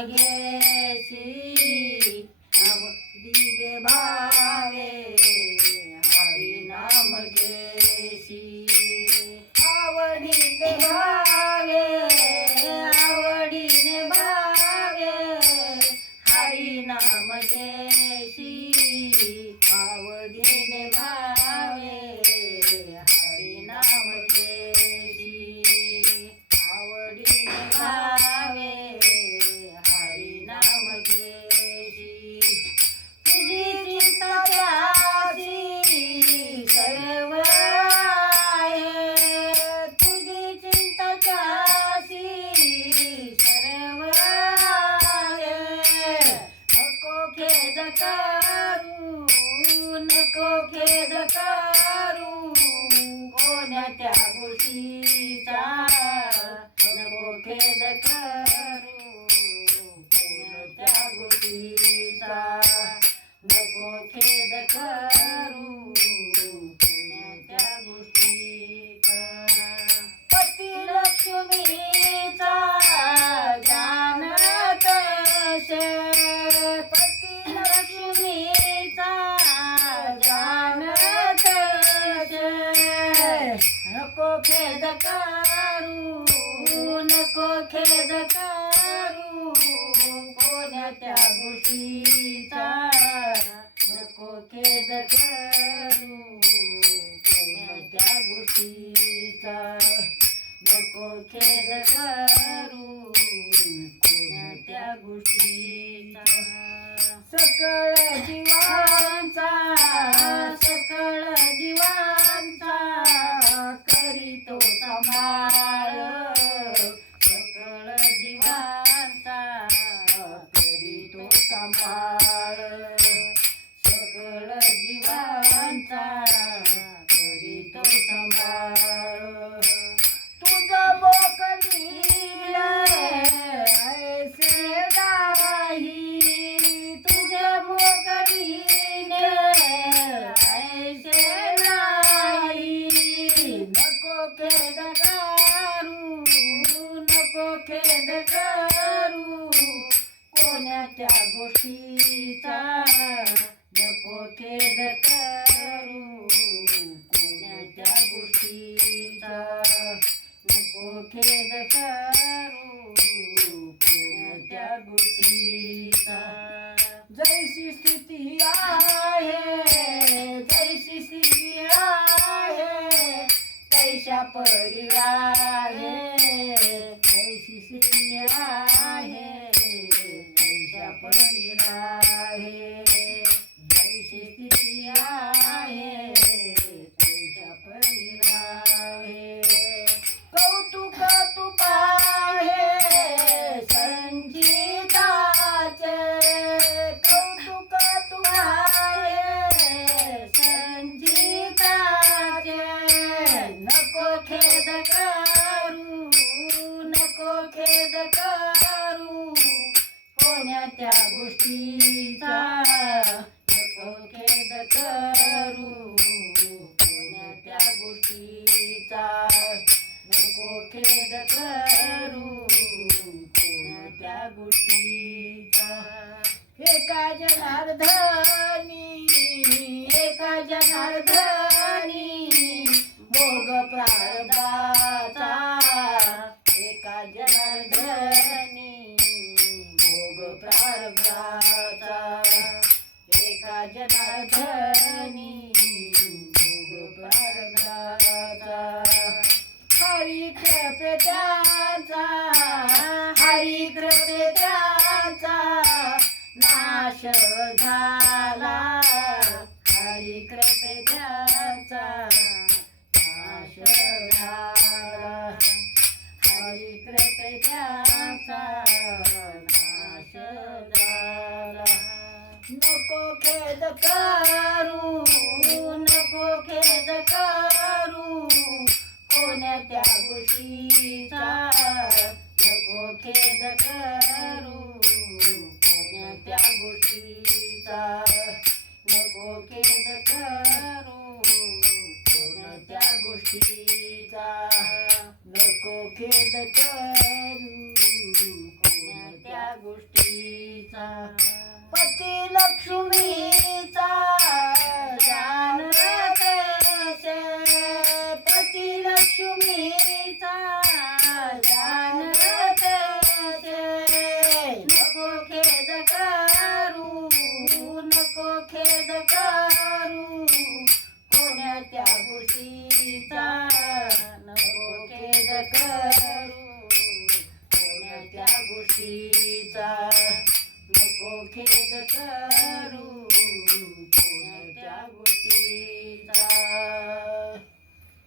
alligator. नको खेद करू. कोणत्या गोष्टीचा नको खेद करू कोणत्या गोष्टीचा पती लक्ष्मीचा जानत पती लक्ष्मीचा जानत नको खेद करू खेद करू कोणत्या गोष्टीचा नको खेद करू कोणत्या गोष्टीचा नको खेद करू कोणत्या गोष्टीचा. सकळ जीवांचा सकळ सीता नको खेद करू. कोणाच्या गोष्टीचा नको खेद करू. कोणाच्या गोष्टी त्या गोष्टीचा नको खेद करू. कोणत्या गोष्टीचा नको खेद करू. कोणत्या गोष्टीचा. एका जनार्दनी? हरी कृपे त्याचा नाश झाला. हरी कृपे त्याचा नाश झाला. हरी कृपे त्याचा नाश झाला. नको खेद करू नको खेद करू. कोणत्या गोष्टीचा नको खेद करू कोणत्या गोष्टीचा पती लक्ष्मीचा जानत से पती लक्ष्मीचा जानत से नको खेद करू नको खेद करू. सीता मुको खेद करू